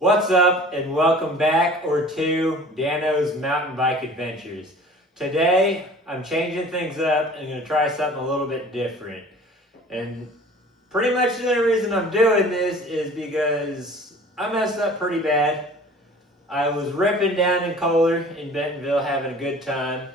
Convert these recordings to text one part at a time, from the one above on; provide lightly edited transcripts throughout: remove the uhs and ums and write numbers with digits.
What's up and welcome back or to DANO'S mountain bike adventures. Today I'm changing things up and going to try something a little bit different. And pretty much the only reason I'm doing this is because I messed up pretty bad. I was ripping down in Kohler in Bentonville having a good time.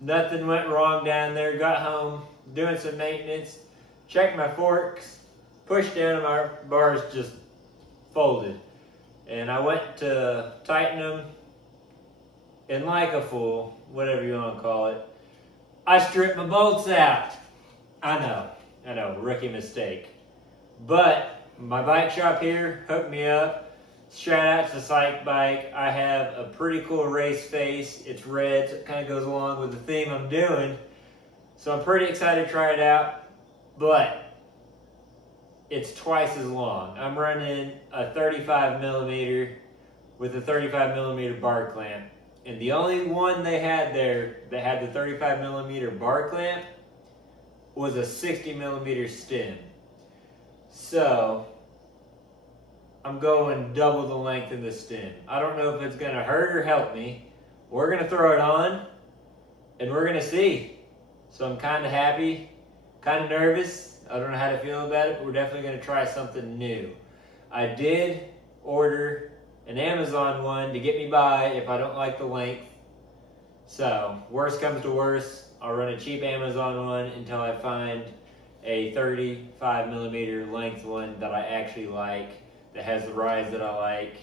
Nothing went wrong down there. Got home, doing some maintenance, checked my forks, pushed down and my bars just folded. And I went to tighten them, and like a fool, whatever you want to call it, I stripped my bolts out. I know, rookie mistake. But my bike shop here hooked me up. Shout out to Psych Bike. I have a pretty cool race face. It's red, so it kind of goes along with the theme I'm doing. So I'm pretty excited to try it out, but it's twice as long. I'm running a 35 millimeter with a 35 millimeter bar clamp. And the only one they had there that had the 35 millimeter bar clamp was a 60 millimeter stem. So I'm going double the length of the stem. I don't know if it's gonna hurt or help me. We're gonna throw it on and we're gonna see. So I'm kind of happy, kind of nervous. I don't know how to feel about it, but we're definitely going to try something new. I did order an Amazon one to get me by if I don't like the length. So, worst comes to worst, I'll run a cheap Amazon one until I find a 35 millimeter length one that I actually like, that has the rise that I like.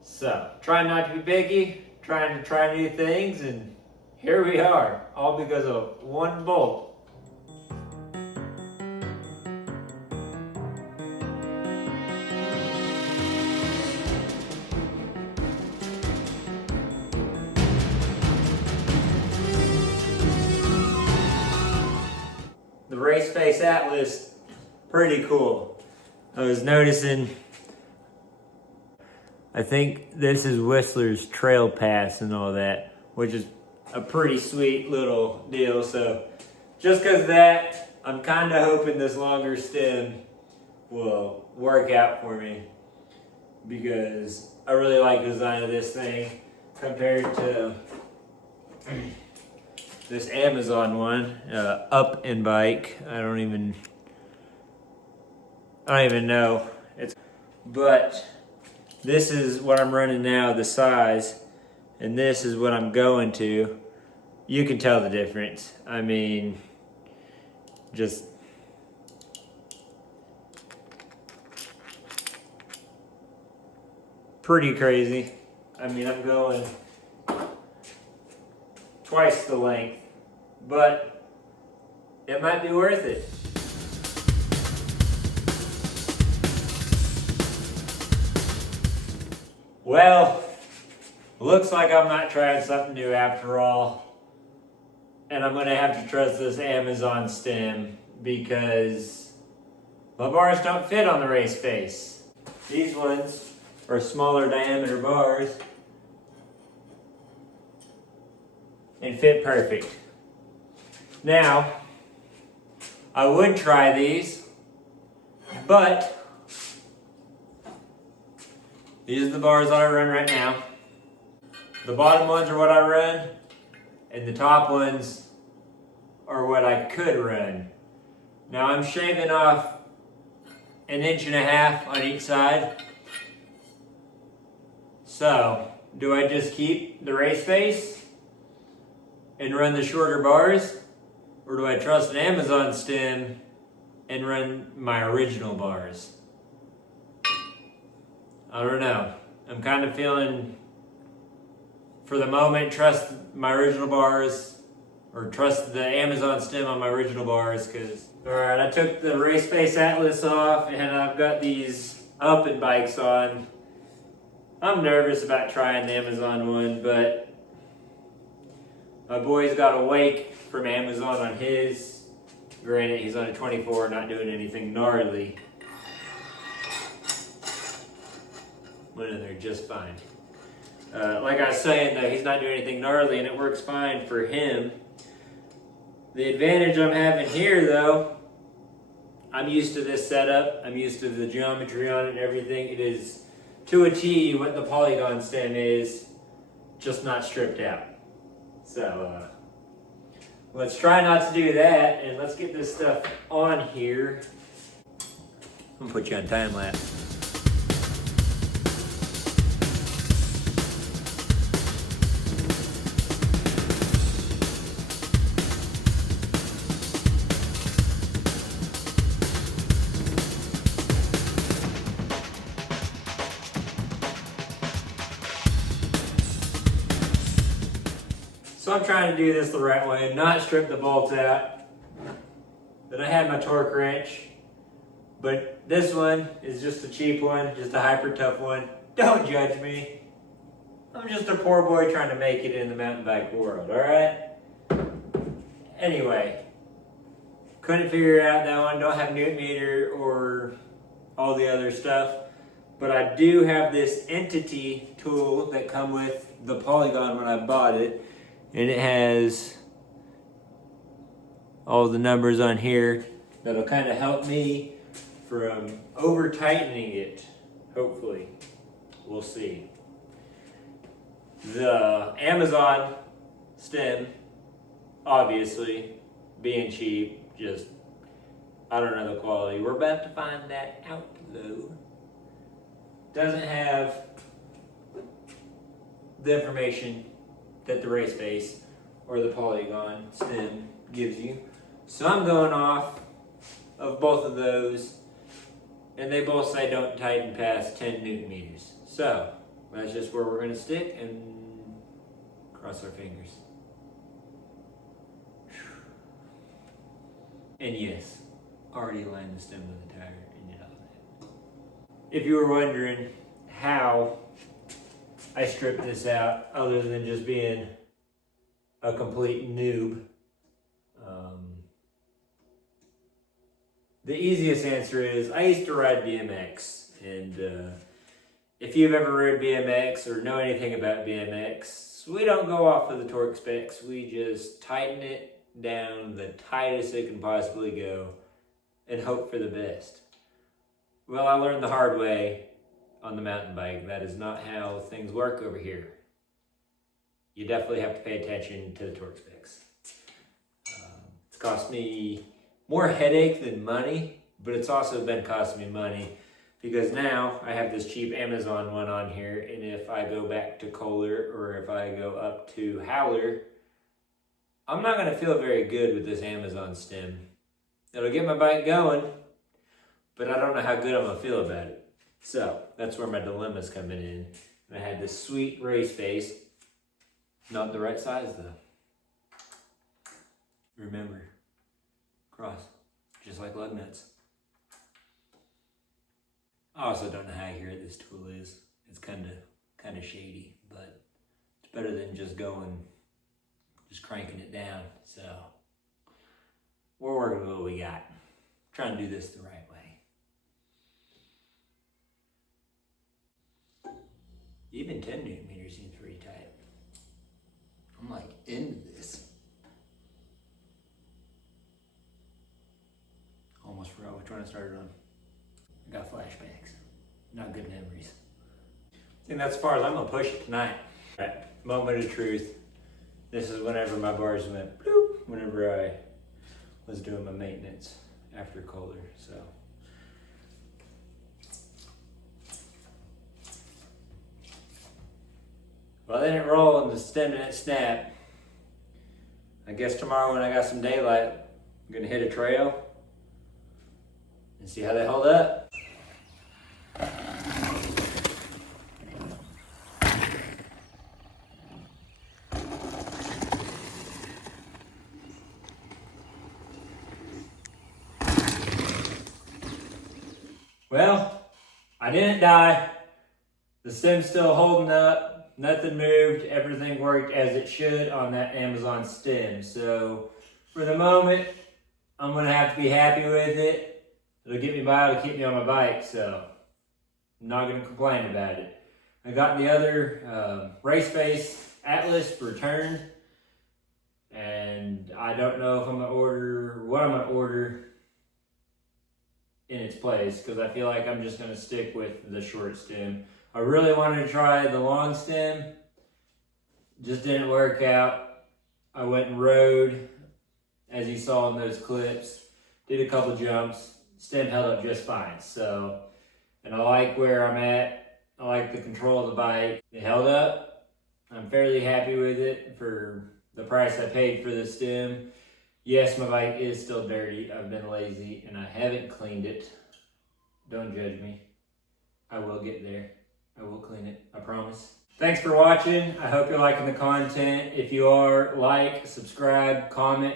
So, trying not to be picky, trying to try new things, and here we are, all because of one bolt. The Race Face Atlas, pretty cool. I was noticing, I think this is Whistler's Trail Pass and all that, which is a pretty sweet little deal. So just because of that, I'm kind of hoping this longer stem will work out for me, because I really like the design of this thing compared to this Amazon one, Up and Bike. I don't even know. But this is what I'm running now, the size, and this is what I'm going to. You can tell the difference. I mean, just pretty crazy. I mean, I'm going twice the length, but it might be worth it. Well, looks like I'm not trying something new after all, and I'm gonna have to trust this Amazon stem because my bars don't fit on the Race Face. These ones are smaller diameter bars and fit perfect. Now, I would try these, but these are the bars that I run right now. The bottom ones are what I run, and the top ones are what I could run. Now I'm shaving off 1.5 inches on each side. So, do I just keep the Race Face and run the shorter bars? Or do I trust an Amazon stem and run my original bars? I don't know. I'm kind of feeling, for the moment, trust my original bars, or trust the Amazon stem on my original bars, because, alright, I took the Race Face Atlas off and I've got these Up and Bikes on. I'm nervous about trying the Amazon one, but my boy's got a Wake from Amazon on his. Granted, he's on a 24, not doing anything gnarly. Went in there just fine. Like I was saying, though, he's not doing anything gnarly and it works fine for him. The advantage I'm having here, though, I'm used to this setup. I'm used to the geometry on it and everything. It is to a T what the polygon stem is, just not stripped out. So let's try not to do that, and let's get this stuff on here. I'm gonna put you on time lapse. So I'm trying to do this the right way, not strip the bolts out. Then I have my torque wrench, but this one is just a cheap one, just a hyper tough one. Don't judge me. I'm just a poor boy trying to make it in the mountain bike world, all right? Anyway, couldn't figure out that one. Don't have Newton meter or all the other stuff, but I do have this entity tool that come with the polygon when I bought it. And it has all the numbers on here that'll kind of help me from over tightening it, hopefully. We'll see. The Amazon stem, obviously, being cheap, just, I don't know the quality. We're about to find that out though. Doesn't have the information that the race face or the polygon stem gives you. So I'm going off of both of those, and they both say don't tighten past 10 Newton meters. So that's just where we're going to stick and cross our fingers. And yes, already aligned the stem with the tire and did all that. If you were wondering how I stripped this out, other than just being a complete noob. The easiest answer is I used to ride BMX, and if you've ever rode BMX or know anything about BMX, we don't go off of the torque specs. We just tighten it down the tightest it can possibly go and hope for the best. Well, I learned the hard way on the mountain bike. That is not how things work over here. You definitely have to pay attention to the torque specs. It's cost me more headache than money, but it's also been costing me money because now I have this cheap Amazon one on here, and if I go back to Kohler or if I go up to Howler, I'm not going to feel very good with this Amazon stem. It'll get my bike going, but I don't know how good I'm going to feel about it. So that's where my dilemma's coming in. And I had this sweet race face, not the right size though. Remember, cross, just like lug nuts. I also don't know how accurate this tool is. It's kind of shady, but it's better than just cranking it down. So we're working with what we got. Trying to do this the right way. Even 10 Newton meters seems pretty tight. I'm like into this. Almost forgot which one I started on. I got flashbacks. Not good memories. I think that's as far as I'm gonna push it tonight. All right, moment of truth. This is whenever my bars went bloop, whenever I was doing my maintenance after Kohler, so. Well, they didn't roll and the stem didn't snap. I guess tomorrow when I got some daylight, I'm gonna hit a trail and see how they hold up. Well, I didn't die. The stem's still holding up. Nothing moved. Everything worked as it should on that Amazon stem. So for the moment, I'm going to have to be happy with it. It'll get me by. It'll keep me on my bike. So I'm not going to complain about it. I got the other race face Atlas returned. And I don't know if I'm going to order, what I'm going to order in its place, because I feel like I'm just going to stick with the short stem. I really wanted to try the long stem, just didn't work out. I went and rode, as you saw in those clips, did a couple jumps, stem held up just fine. So, and I like where I'm at. I like the control of the bike. It held up. I'm fairly happy with it for the price I paid for the stem. Yes, my bike is still dirty. I've been lazy and I haven't cleaned it. Don't judge me. I will get there. I will clean it, I promise. Thanks for watching. I hope you're liking the content. If you are, like, subscribe, comment.